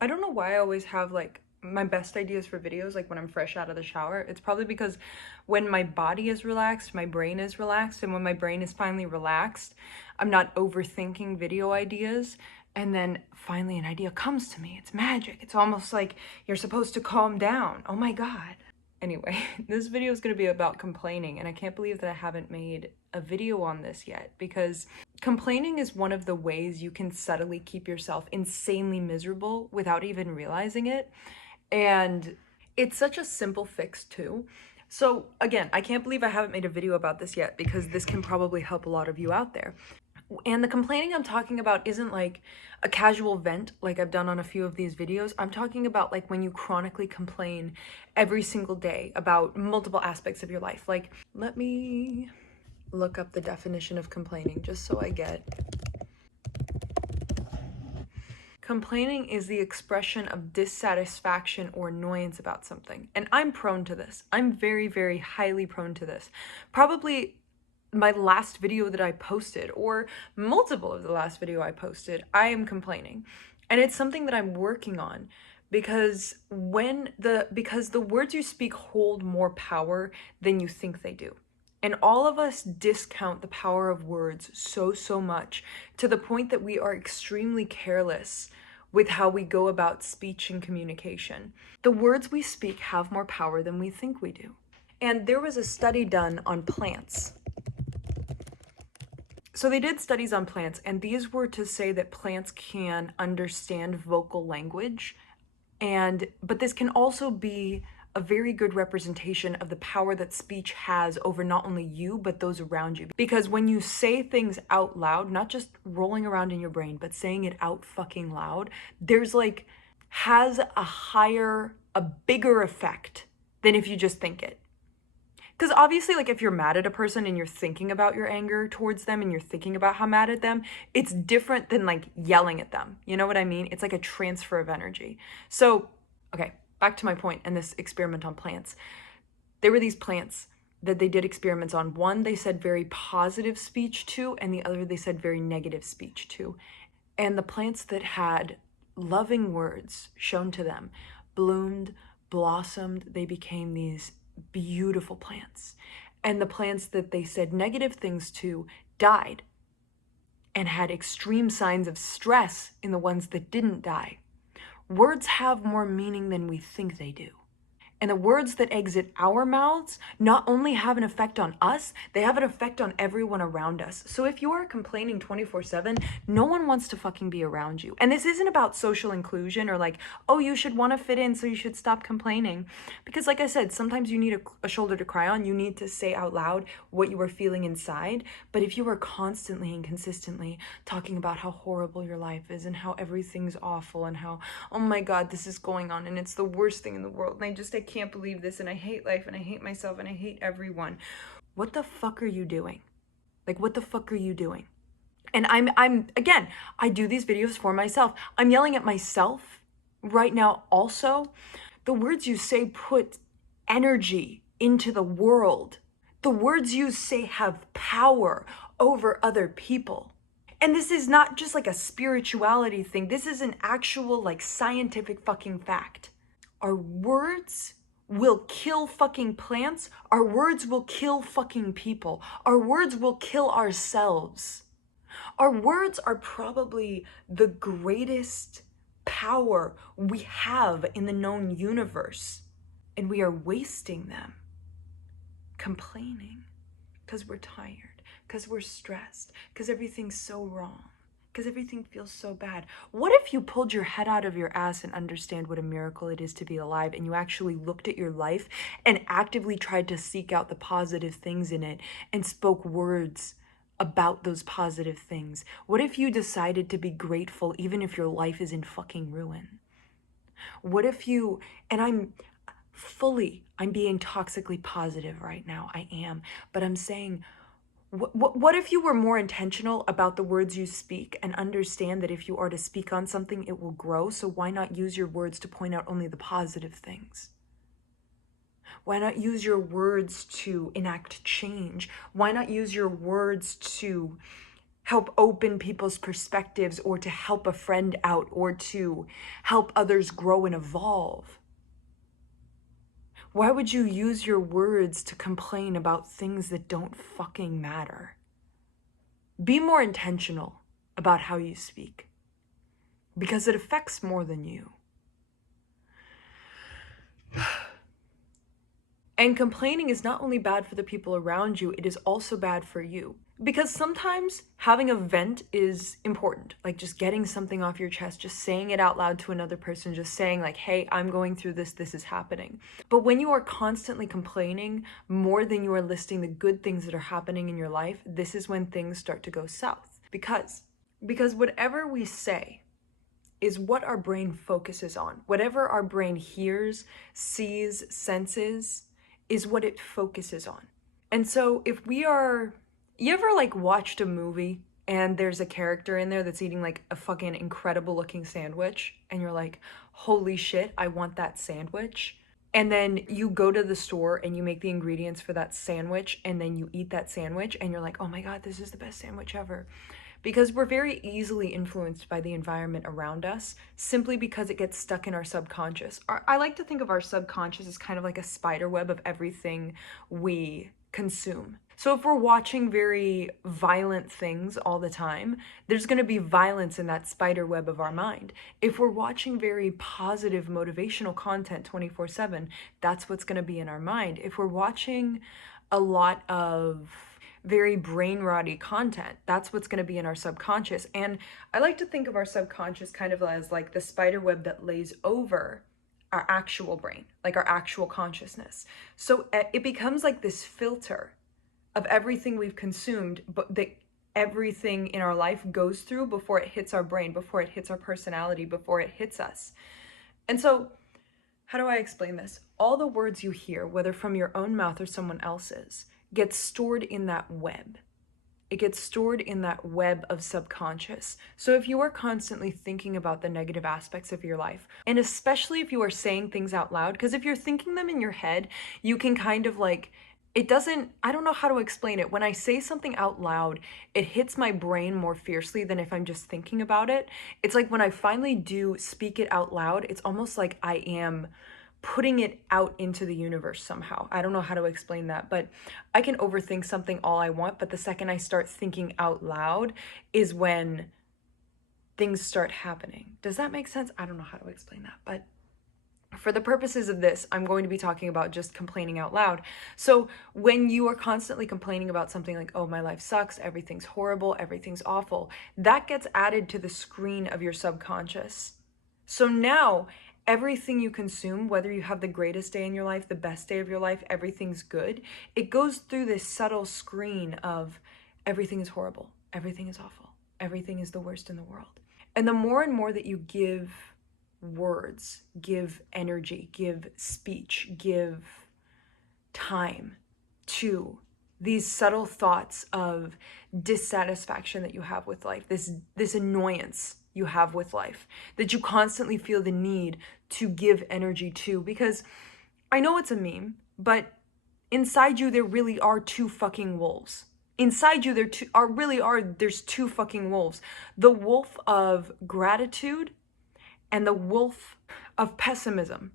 I don't know why I always have like my best ideas for videos like when I'm fresh out of the shower. It's probably because when my body is relaxed, my brain is relaxed, and when my brain is finally relaxed, I'm not overthinking video ideas. And then finally an idea comes to me. It's magic. It's almost like you're supposed to calm down. Oh my God. Anyway, this video is going to be about complaining, and I can't believe that I haven't made a video on this yet, because complaining is one of the ways you can subtly keep yourself insanely miserable without even realizing it. And it's such a simple fix too. So again, I can't believe I haven't made a video about this yet, because this can probably help a lot of you out there. And the complaining I'm talking about isn't like a casual vent like I've done on a few of these videos. I'm talking about like when you chronically complain every single day about multiple aspects of your life. Like, let me look up the definition of complaining just so I get. Complaining is the expression of dissatisfaction or annoyance about something. And I'm prone to this. I'm very, very highly prone to this. Probably my last video that I posted, or multiple of the last video I posted, I am complaining. And it's something that I'm working on, because because the words you speak hold more power than you think they do. And all of us discount the power of words so much, to the point that we are extremely careless with how we go about speech and communication. The words we speak have more power than we think we do. And there was a study done on plants. So they did studies on plants, and these were to say that plants can understand vocal language, but this can also be a very good representation of the power that speech has over not only you, but those around you. Because when you say things out loud, not just rolling around in your brain, but saying it out fucking loud, there's like, has a bigger effect than if you just think it. Because obviously, like, if you're mad at a person and you're thinking about your anger towards them and you're thinking about how mad at them, it's different than like yelling at them. You know what I mean? It's like a transfer of energy. So, okay, back to my point and this experiment on plants. There were these plants that they did experiments on. One, they said very positive speech to, and the other, they said very negative speech to. And the plants that had loving words shown to them bloomed, blossomed, they became these beautiful plants. And the plants that they said negative things to died, and had extreme signs of stress in the ones that didn't die. Words have more meaning than we think they do. And the words that exit our mouths not only have an effect on us, they have an effect on everyone around us. So if you are complaining 24/7, no one wants to fucking be around you. And this isn't about social inclusion or like, oh, you should want to fit in, so you should stop complaining. Because like I said, sometimes you need a shoulder to cry on. You need to say out loud what you are feeling inside. But if you are constantly and consistently talking about how horrible your life is and how everything's awful and how, oh my God, this is going on and it's the worst thing in the world, and I can't believe this, and I hate life, and I hate myself, and I hate everyone. What the fuck are you doing? Like, what the fuck are you doing? And again, I do these videos for myself. I'm yelling at myself right now also. The words you say put energy into the world. The words you say have power over other people. And this is not just like a spirituality thing. This is an actual like scientific fucking fact. Our words will kill fucking plants. Our words will kill fucking people. Our words will kill ourselves. Our words are probably the greatest power we have in the known universe. And we are wasting them complaining because we're tired, because we're stressed, because everything's so wrong, because everything feels so bad. What if you pulled your head out of your ass and understand what a miracle it is to be alive, and you actually looked at your life and actively tried to seek out the positive things in it and spoke words about those positive things? What if you decided to be grateful even if your life is in fucking ruin? What if you, and I'm being toxically positive right now, I am, but I'm saying, what if you were more intentional about the words you speak and understand that if you are to speak on something, it will grow? So why not use your words to point out only the positive things? Why not use your words to enact change? Why not use your words to help open people's perspectives, or to help a friend out, or to help others grow and evolve? Why would you use your words to complain about things that don't fucking matter? Be more intentional about how you speak, because it affects more than you. And complaining is not only bad for the people around you, it is also bad for you. Because sometimes having a vent is important, like just getting something off your chest, just saying it out loud to another person, just saying like, hey, I'm going through this, this is happening. But when you are constantly complaining more than you are listing the good things that are happening in your life, this is when things start to go south. Because whatever we say is what our brain focuses on. Whatever our brain hears, sees, senses, is what it focuses on. And so if we are, you ever like watched a movie and there's a character in there that's eating like a fucking incredible looking sandwich and you're like, holy shit, I want that sandwich. And then you go to the store and you make the ingredients for that sandwich and then you eat that sandwich and you're like, oh my God, this is the best sandwich ever. Because we're very easily influenced by the environment around us simply because it gets stuck in our subconscious. I like to think of our subconscious as kind of like a spider web of everything we consume. So if we're watching very violent things all the time, there's going to be violence in that spider web of our mind. If we're watching very positive motivational content 24/7, that's what's going to be in our mind. If we're watching a lot of very brain rotty content, that's what's going to be in our subconscious. And I like to think of our subconscious kind of as like the spider web that lays over our actual brain, like our actual consciousness. So it becomes like this filter of everything we've consumed, but that everything in our life goes through before it hits our brain, before it hits our personality, before it hits us. And so how do I explain this? All the words you hear, whether from your own mouth or someone else's, gets stored in that web. It gets stored in that web of subconscious. So if you are constantly thinking about the negative aspects of your life, and especially if you are saying things out loud, because if you're thinking them in your head, you can kind of like, it doesn't, I don't know how to explain it. When I say something out loud, it hits my brain more fiercely than if I'm just thinking about it. It's like when I finally do speak it out loud, it's almost like I am putting it out into the universe somehow. I don't know how to explain that, but I can overthink something all I want, but the second I start thinking out loud is when things start happening. Does that make sense? I don't know how to explain that, but for the purposes of this, I'm going to be talking about just complaining out loud. So when you are constantly complaining about something like, oh, my life sucks, everything's horrible, everything's awful, that gets added to the screen of your subconscious. So now everything you consume, whether you have the greatest day in your life, the best day of your life, everything's good, it goes through this subtle screen of everything is horrible, everything is awful, everything is the worst in the world. And the more and more that you give words, give energy, give speech, give time to these subtle thoughts of dissatisfaction that you have with life, this annoyance you have with life, that you constantly feel the need to give energy to, because I know it's a meme, but inside you there really are two fucking wolves. Inside you there's two fucking wolves. The wolf of gratitude and the wolf of pessimism.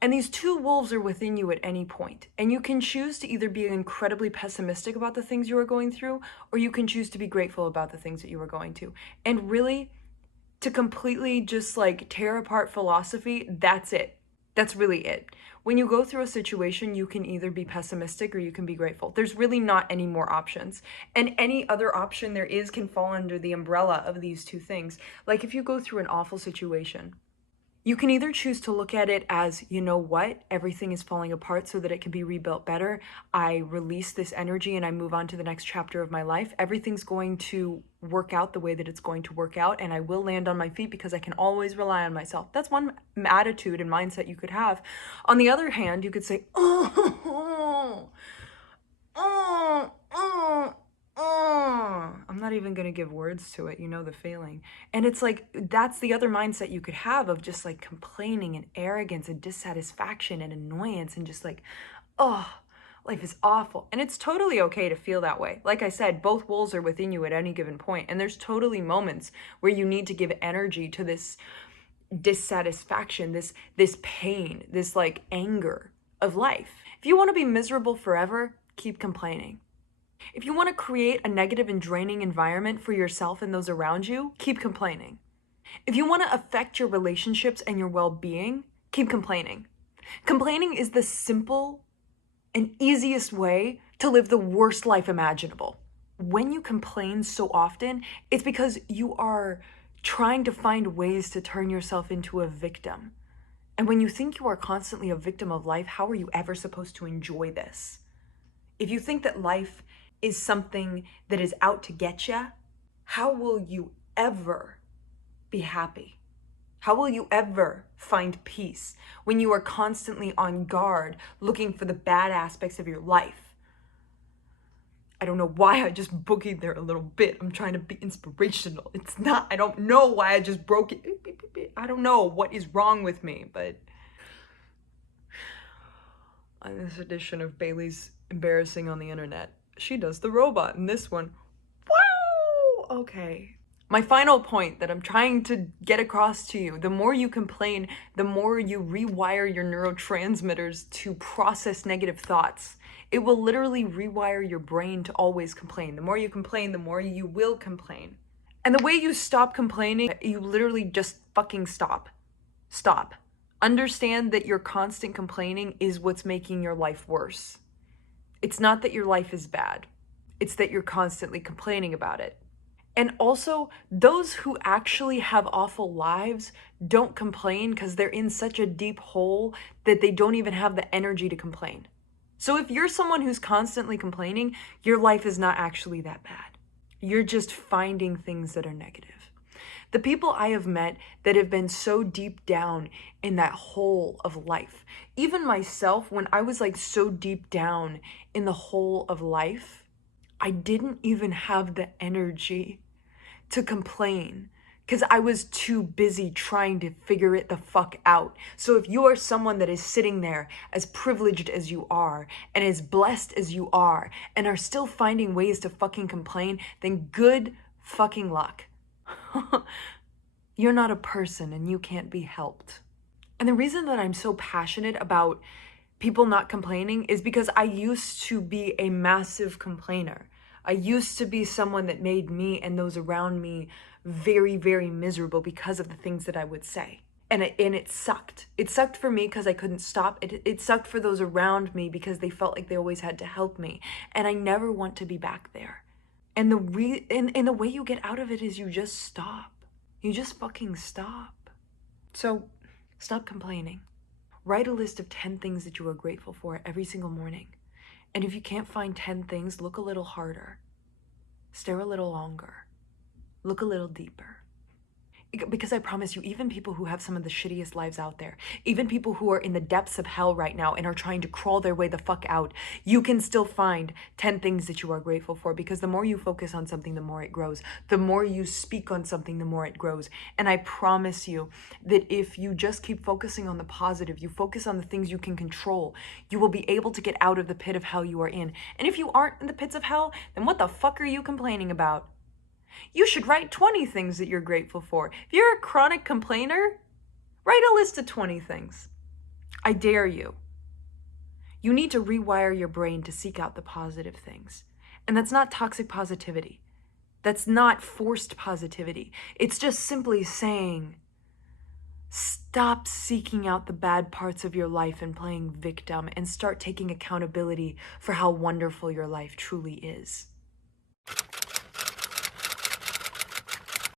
And these two wolves are within you at any point. And you can choose to either be incredibly pessimistic about the things you are going through, or you can choose to be grateful about the things that you are going to. And really, to completely just like tear apart philosophy, that's it. That's really it. When you go through a situation, you can either be pessimistic or you can be grateful. There's really not any more options. And any other option there is can fall under the umbrella of these two things. Like if you go through an awful situation, you can either choose to look at it as, you know what, everything is falling apart so that it can be rebuilt better. I release this energy and I move on to the next chapter of my life. Everything's going to work out the way that it's going to work out, and I will land on my feet because I can always rely on myself. That's one attitude and mindset you could have. On the other hand, you could say, I'm not even going to give words to it. You know the feeling. And it's like, that's the other mindset you could have of just like complaining and arrogance and dissatisfaction and annoyance and just like, oh, Life is awful. And it's totally okay to feel that way. Like I said, both wolves are within you at any given point. And there's totally moments where you need to give energy to this dissatisfaction, this pain, this like anger of life. If you want to be miserable forever, keep complaining. If you want to create a negative and draining environment for yourself and those around you, keep complaining. If you want to affect your relationships and your well-being, keep complaining. Complaining is the simple and easiest way to live the worst life imaginable. When you complain so often, it's because you are trying to find ways to turn yourself into a victim. And when you think you are constantly a victim of life, how are you ever supposed to enjoy this? If you think that life is something that is out to get you, how will you ever be happy? How will you ever find peace when you are constantly on guard looking for the bad aspects of your life? I don't know why I just boogied there a little bit. I'm trying to be inspirational. It's not, I don't know why I just broke it. I don't know what is wrong with me, but on this edition of Bailey's Embarrassing on the Internet, she does the robot in this one. Wow! Okay. My final point that I'm trying to get across to you, the more you complain, the more you rewire your neurotransmitters to process negative thoughts. It will literally rewire your brain to always complain. The more you complain, the more you will complain. And the way you stop complaining, you literally just fucking stop. Stop. Understand that your constant complaining is what's making your life worse. It's not that your life is bad. It's that you're constantly complaining about it. And also, those who actually have awful lives don't complain because they're in such a deep hole that they don't even have the energy to complain. So if you're someone who's constantly complaining, your life is not actually that bad. You're just finding things that are negative. The people I have met that have been so deep down in that hole of life, even myself, when I was like so deep down in the hole of life, I didn't even have the energy to complain because I was too busy trying to figure it the fuck out. So if you are someone that is sitting there as privileged as you are and as blessed as you are and are still finding ways to fucking complain, then good fucking luck. You're not a person and you can't be helped. And the reason that I'm so passionate about people not complaining is because I used to be a massive complainer. I used to be someone that made me and those around me very, very miserable because of the things that I would say. And it sucked. It sucked for me because I couldn't stop. It sucked for those around me because they felt like they always had to help me. And I never want to be back there. And the way you get out of it is you just stop. You just fucking stop. So stop complaining. Write a list of 10 things that you are grateful for every single morning. And if you can't find 10 things, look a little harder. Stare a little longer. Look a little deeper. Because I promise you, even people who have some of the shittiest lives out there, even people who are in the depths of hell right now and are trying to crawl their way the fuck out, you can still find 10 things that you are grateful for, because the more you focus on something, the more it grows. The more you speak on something, the more it grows. And I promise you that if you just keep focusing on the positive, you focus on the things you can control, you will be able to get out of the pit of hell you are in. And if you aren't in the pits of hell, then what the fuck are you complaining about? You should write 20 things that you're grateful for. If you're a chronic complainer, write a list of 20 things. I dare you. You need to rewire your brain to seek out the positive things. And that's not toxic positivity. That's not forced positivity. It's just simply saying, stop seeking out the bad parts of your life and playing victim and start taking accountability for how wonderful your life truly is.